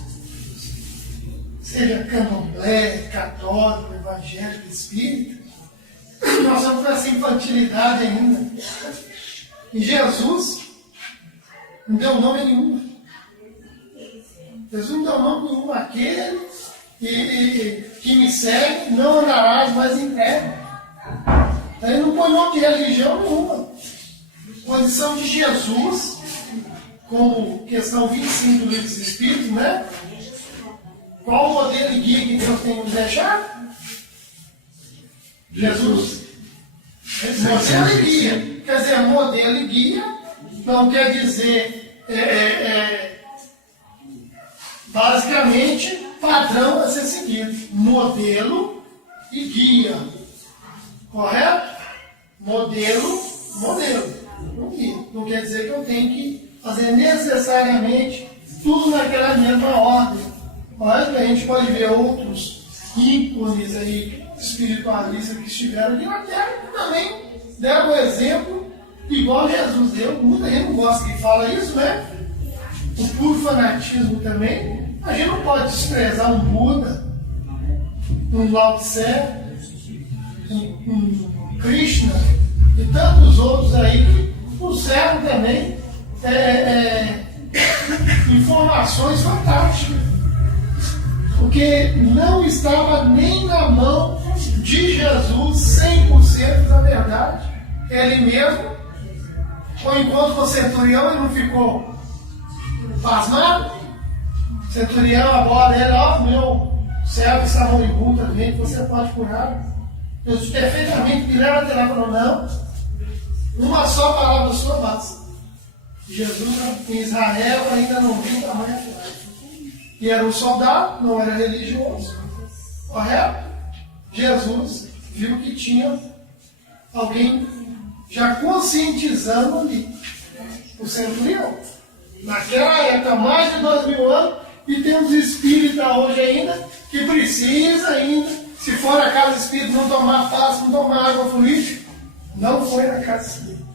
seja candomblé, católico, evangélico, espírita, nós vamos nessa infantilidade ainda. E Jesus não deu nome nenhum. Jesus não deu nome nenhum. Aquele que me segue não andarás mais em trevas. Ele não põe nome de religião nenhuma. Posição de Jesus, como questão 25 do livro dos Espíritos, né? Qual o modelo e guia que Deus tem nos deixado? Jesus. Modelo e guia. Quer dizer, modelo e guia não quer dizer basicamente padrão a ser seguido. Modelo e guia. Correto? Modelo. Não guia. Não quer dizer que eu tenho que fazer necessariamente tudo naquela mesma ordem. Mas a gente pode ver outros ícones aí espiritualistas que estiveram aqui na Terra que também deram o exemplo igual Jesus deu. Muita gente não gosta que fala isso, né? O puro fanatismo também. A gente não pode desprezar um Buda, um Lao Tse, um Krishna e tantos outros aí que puseram também informações fantásticas. Porque não estava nem na mão de Jesus 100% da verdade. Ele mesmo, ou enquanto com o centurião, ele não ficou pasmado. O centurião, a bola dele, ó, meu servo está moribundo também, que você pode curar. Eu perfeitamente me leva até lá e falou, não, uma só palavra sua basta. Jesus em Israel ainda não viu tamanha fé. E era um soldado, não era religioso. Correto? Jesus viu que tinha alguém já conscientizando ali. O centurião. Naquela época, mais de 2000 anos, e temos espírita hoje ainda, que precisa ainda, se for na casa espírita, não tomar passe, não tomar água fluida. Não foi na casa espírita.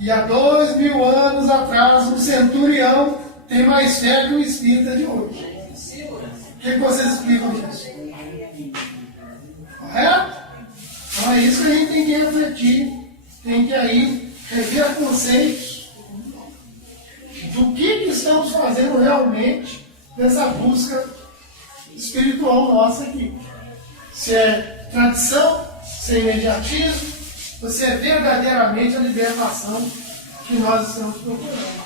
E há 2000 anos atrás, um centurião tem mais fé que o espírita de hoje. O que vocês explicam disso? Correto? Então é isso que a gente tem que refletir. Tem que aí rever conceitos do que estamos fazendo realmente nessa busca espiritual nossa aqui. Se é tradição, se é imediatismo, ou se é verdadeiramente a libertação que nós estamos procurando.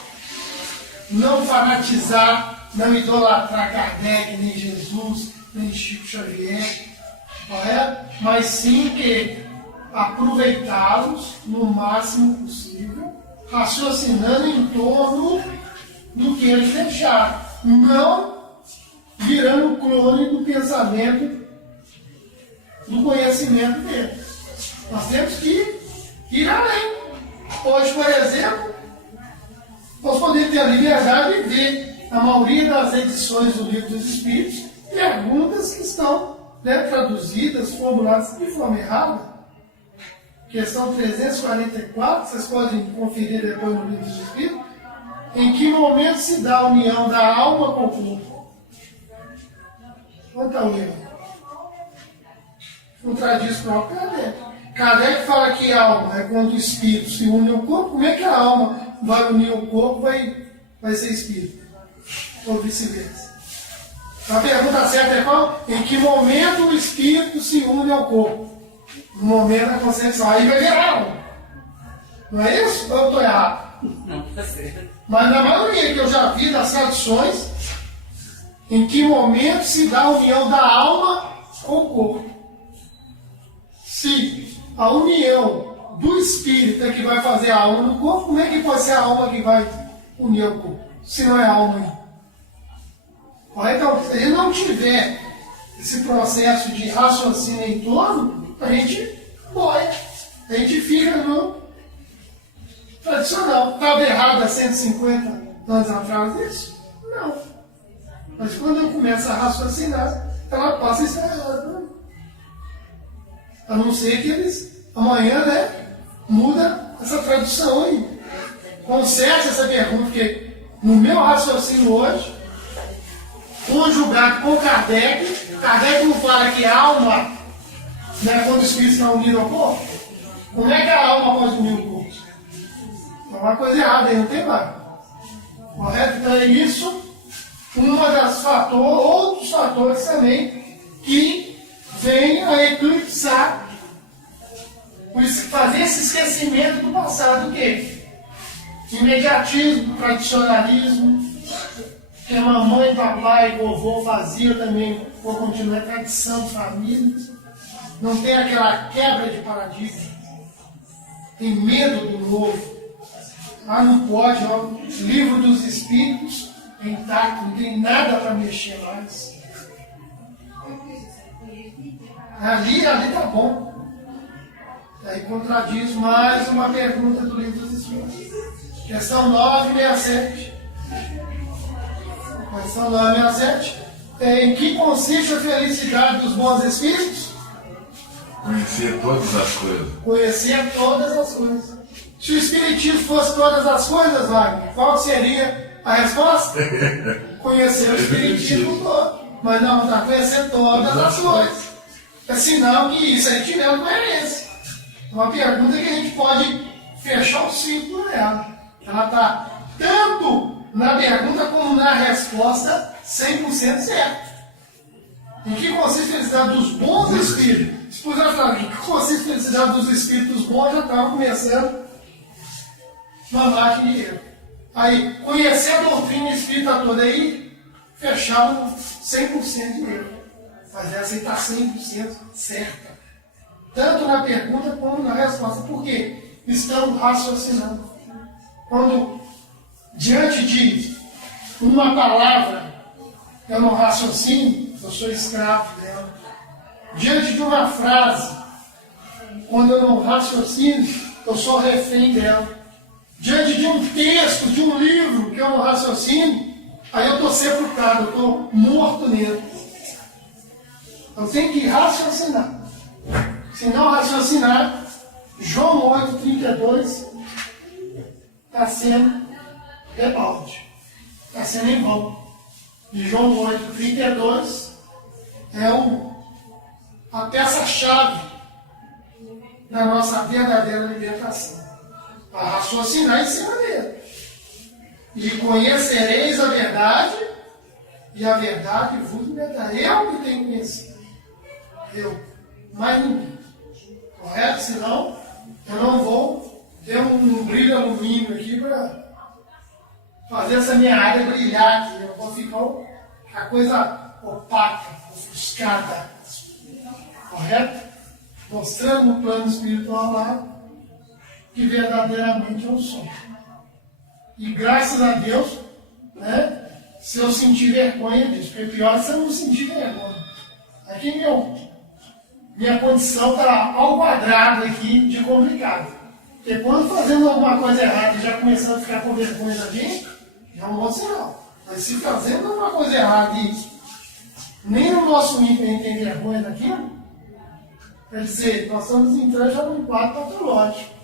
Não fanatizar, não idolatrar Kardec, nem Jesus, nem Chico Xavier, correto? Mas sim que aproveitá-los no máximo possível, raciocinando em torno do que eles deixaram, não virando clone do pensamento, do conhecimento deles. Nós temos que ir além. Hoje, por exemplo, nós podemos ter a liberdade de ver a maioria das edições do Livro dos Espíritos, perguntas que estão traduzidas, formuladas de forma errada. Questão 344, vocês podem conferir depois no Livro dos Espíritos, em que momento se dá a união da alma com o corpo? Onde está o erro? Contradiz o próprio Kardec. Kardec fala que a alma é quando o espírito se une ao corpo. Como é que a alma vai unir o corpo, vai ser espírito? Ou vice-versa. A pergunta certa é qual? Em que momento o espírito se une ao corpo? No momento da concepção. Aí vai virar alma. Não é isso? Ou eu estou errado? Não, está certo. Mas na maioria que eu já vi das tradições, em que momento se dá a união da alma com o corpo? Se a união do espírito é que vai fazer a alma no corpo, como é que pode ser a alma que vai unir o corpo? Se não é a alma ainda. Então, se a gente não tiver esse processo de raciocínio em torno, a gente morre. A gente fica no tradicional. Estava errado há 150 anos atrás isso? Não. Mas quando eu começo a raciocinar, ela passa a estar errada. A não ser que eles, amanhã, né, muda essa tradução aí. Conserte essa pergunta, porque no meu raciocínio hoje, conjugado com Kardec não fala que a alma, né, quando o espírito está unido ao corpo, como é que a alma pode unir o corpo? É uma coisa errada aí, não tem mais. Correto? Então é isso, uma das fatores, outros fatores também, que vem a eclipsar, fazer esse esquecimento do passado, o quê? Imediatismo, tradicionalismo, que a mamãe, papai, vovô fazia também, vou continuar, tradição, família. Não tem aquela quebra de paradigma. Tem medo do novo. Ah, não pode, ó, livro dos espíritos é intacto, não tem nada para mexer mais. Ali tá bom. Aí contradiz mais uma pergunta do livro dos espíritos. Questão 967. Questão 967. Em que consiste a felicidade dos bons espíritos? Conhecer todas as coisas. Conhecer todas as coisas. Se o espiritismo fosse todas as coisas, Wagner, qual seria a resposta? Conhecer o espiritismo todo. Mas não, está conhecendo todas as coisas. É sinal que isso aí tiver uma coerência. Uma pergunta que a gente pode fechar o ciclo nela. Ela está tanto na pergunta como na resposta 100% certa. Em que consiste a felicidade dos bons espíritos? Se puder falar em que consiste a felicidade dos espíritos bons, já estava começando uma máquina de erro. Aí, conhecer a doutrina espírita toda aí, fechava 100% de erro. Mas essa aí está 100% certa. Tanto na pergunta como na resposta. Por quê? Estamos raciocinando. Quando, diante de uma palavra, eu não raciocínio, eu sou escravo dela. Diante de uma frase, quando eu não raciocínio, eu sou refém dela. Diante de um texto, de um livro que eu não raciocínio, aí eu estou sepultado, eu estou morto nele. Eu tenho que raciocinar. Se não raciocinar, João 8,32 está sendo rebalde. Está sendo em vão. E João 8,32 é a peça-chave da nossa verdadeira libertação. Para raciocinar em cima dele. E conhecereis a verdade, e a verdade vos libertará. Eu que tenho conhecido. Eu. Mais ninguém. Correto? Senão, eu não vou ter um brilho alumínio aqui para fazer essa minha área brilhar aqui. Eu vou ficar a coisa opaca, ofuscada. Correto? Mostrando no plano espiritual lá que verdadeiramente eu sou. E graças a Deus, né, se eu sentir vergonha disso, porque pior é se eu não sentir vergonha. Aqui minha condição está ao quadrado aqui de complicado. Porque quando fazendo alguma coisa errada e já começando a ficar com vergonha da gente, é um bom sinal. Mas se fazendo alguma coisa errada e nem no nosso ímpeto a gente tem vergonha daquilo, quer dizer, nós estamos entrando já num quadro patológico.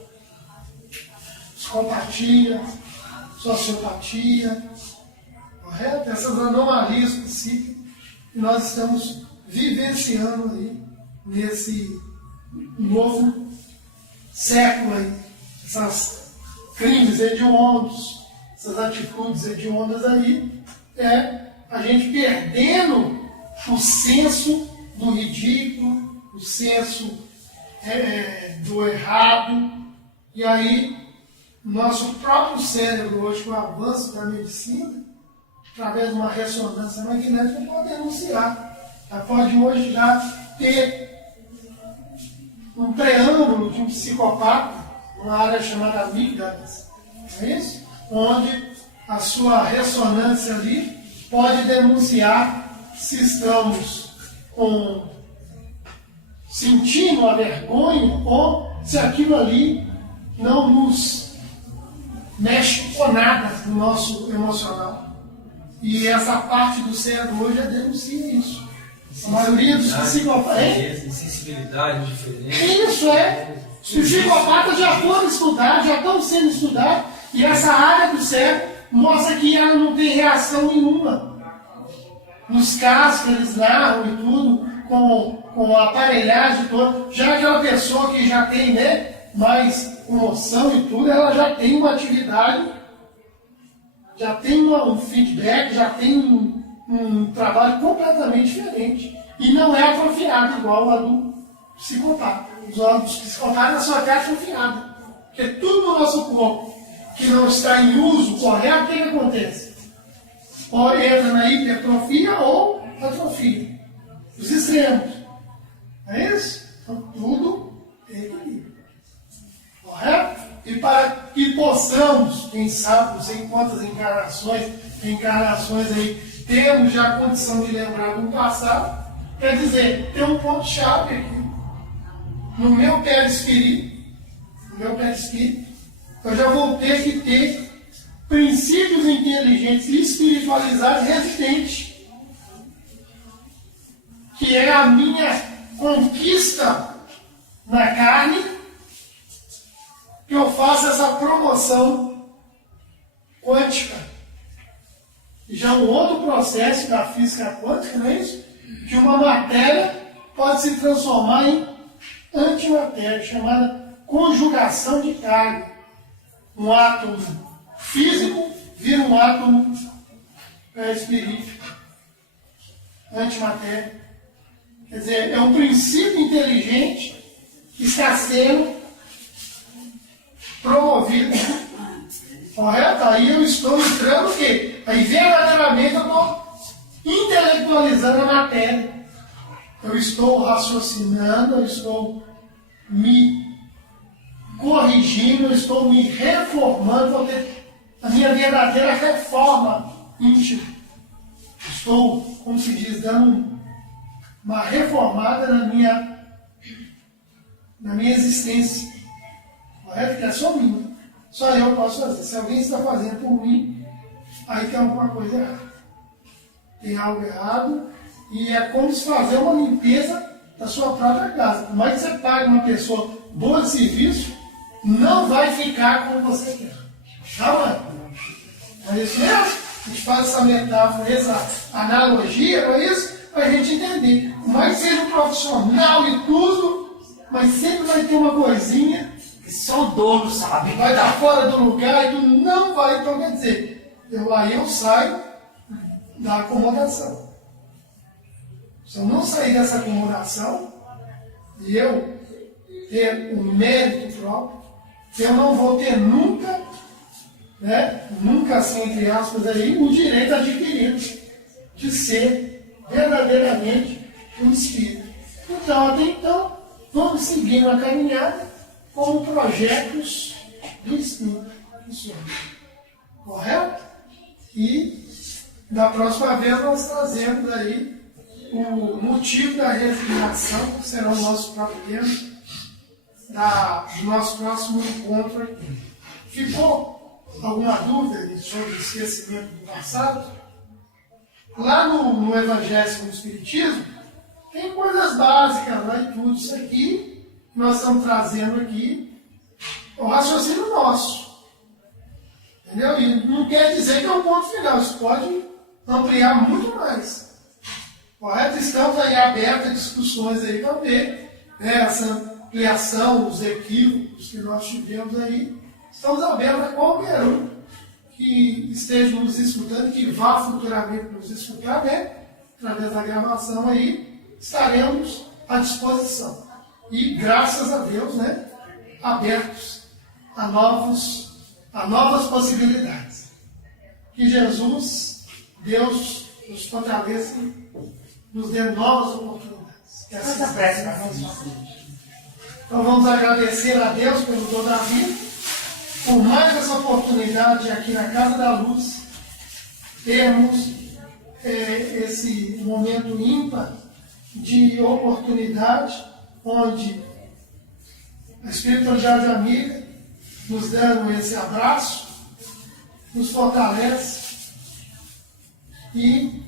Psicopatia, sociopatia, correto? Essas anomalias psíquicas que nós estamos vivenciando aí, nesse novo século aí. Essas crimes hediondos, essas atitudes hediondas aí, a gente perdendo o senso do ridículo, o senso do errado, e aí nosso próprio cérebro hoje, com o avanço da medicina, através de uma ressonância magnética, pode denunciar. Já pode hoje já ter um preâmbulo de um psicopata, uma área chamada amígdalas, não é isso? Onde a sua ressonância ali pode denunciar se estamos sentindo a vergonha ou se aquilo ali não nos mexe com nada no nosso emocional. E essa parte do cérebro hoje já denuncia isso. A maioria dos psicopatas. Sensibilidade diferente. Isso é. Os psicopatas já foram estudados, já estão sendo estudados, e essa área do cérebro mostra que ela não tem reação nenhuma. Nos casos que eles narram e tudo, com a aparelhagem toda, já aquela pessoa que já tem, né, mais comoção e tudo, ela já tem uma atividade, já tem um feedback, já tem um trabalho completamente diferente. E não é atrofiado igual a do psicopata. Os órgãos psicopatas na sua caixa atrofiada. Porque tudo no nosso corpo que não está em uso correto, o que acontece? Ou entra na hipertrofia ou atrofia. Os extremos. Não é isso? Então tudo tem equilíbrio. Correto? E para que possamos, quem sabe, não sei quantas encarnações aí, temos já a condição de lembrar do passado, quer dizer, tem um ponto-chave aqui. No meu perispírito, eu já vou ter que ter princípios inteligentes e espiritualizados residentes, que é a minha conquista na carne, que eu faço essa promoção quântica. Já um outro processo da física quântica, não é isso? Que uma matéria pode se transformar em antimatéria, chamada conjugação de carga. Um átomo físico vira um átomo espiritual. Antimatéria. Quer dizer, é um princípio inteligente que está sendo promovido. Correto? Aí eu estou entrando o quê? Aí verdadeiramente eu estou intelectualizando a matéria. Eu estou raciocinando, eu estou me corrigindo, eu estou me reformando, vou ter a minha verdadeira reforma íntima. Estou, como se diz, dando uma reformada na minha existência. Correto? Que é só minha. Só eu posso fazer. Se alguém está fazendo por mim, aí tem alguma coisa errada. Tem algo errado. E é como se fazer uma limpeza da sua própria casa. Por mais que você pague uma pessoa boa de serviço, não vai ficar como você quer. Tá, mano? Não é isso mesmo? A gente faz essa metáfora, essa analogia, não é isso? Para a gente entender. Por mais que seja um profissional e tudo, mas sempre vai ter uma coisinha Que só o dono sabe. vai estar fora do lugar e tu não vai. Então, quer dizer, aí eu saio da acomodação. Se eu não sair dessa acomodação e eu ter um mérito próprio, eu não vou ter nunca, né, nunca assim, entre aspas, aí, o direito adquirido de ser verdadeiramente um espírito. Então, até então, vamos seguir uma caminhada como projetos do espírito. Correto? E da próxima vez nós trazemos aí o motivo da resignação, que será o nosso próprio tema, do nosso próximo encontro aqui. Ficou alguma dúvida sobre o esquecimento do passado? Lá no Evangelho segundo o Espiritismo, tem coisas básicas lá e tudo. Isso aqui, que nós estamos trazendo aqui, é o raciocínio nosso. Entendeu? E não quer dizer que é um ponto final, isso pode ampliar muito mais. Correto? Estamos aí abertos a discussões aí também, né? Essa ampliação, os equívocos que nós tivemos aí, estamos abertos a qualquer um que esteja nos escutando, que vá futuramente nos escutar, né? Através da gravação aí, estaremos à disposição. E graças a Deus, né? Abertos a novas possibilidades. Que Jesus, Deus, nos fortaleça, nos dê novas oportunidades. Que assim seja. Então vamos agradecer a Deus pelo dom da vida, por mais essa oportunidade aqui na Casa da Luz, termos esse momento ímpar de oportunidade, onde a espiritualidade amiga nos dando esse abraço, nos fortalece e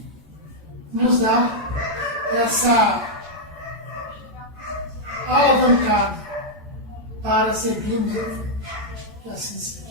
nos dá essa alavancada para seguirmos em frente. Que assim seja.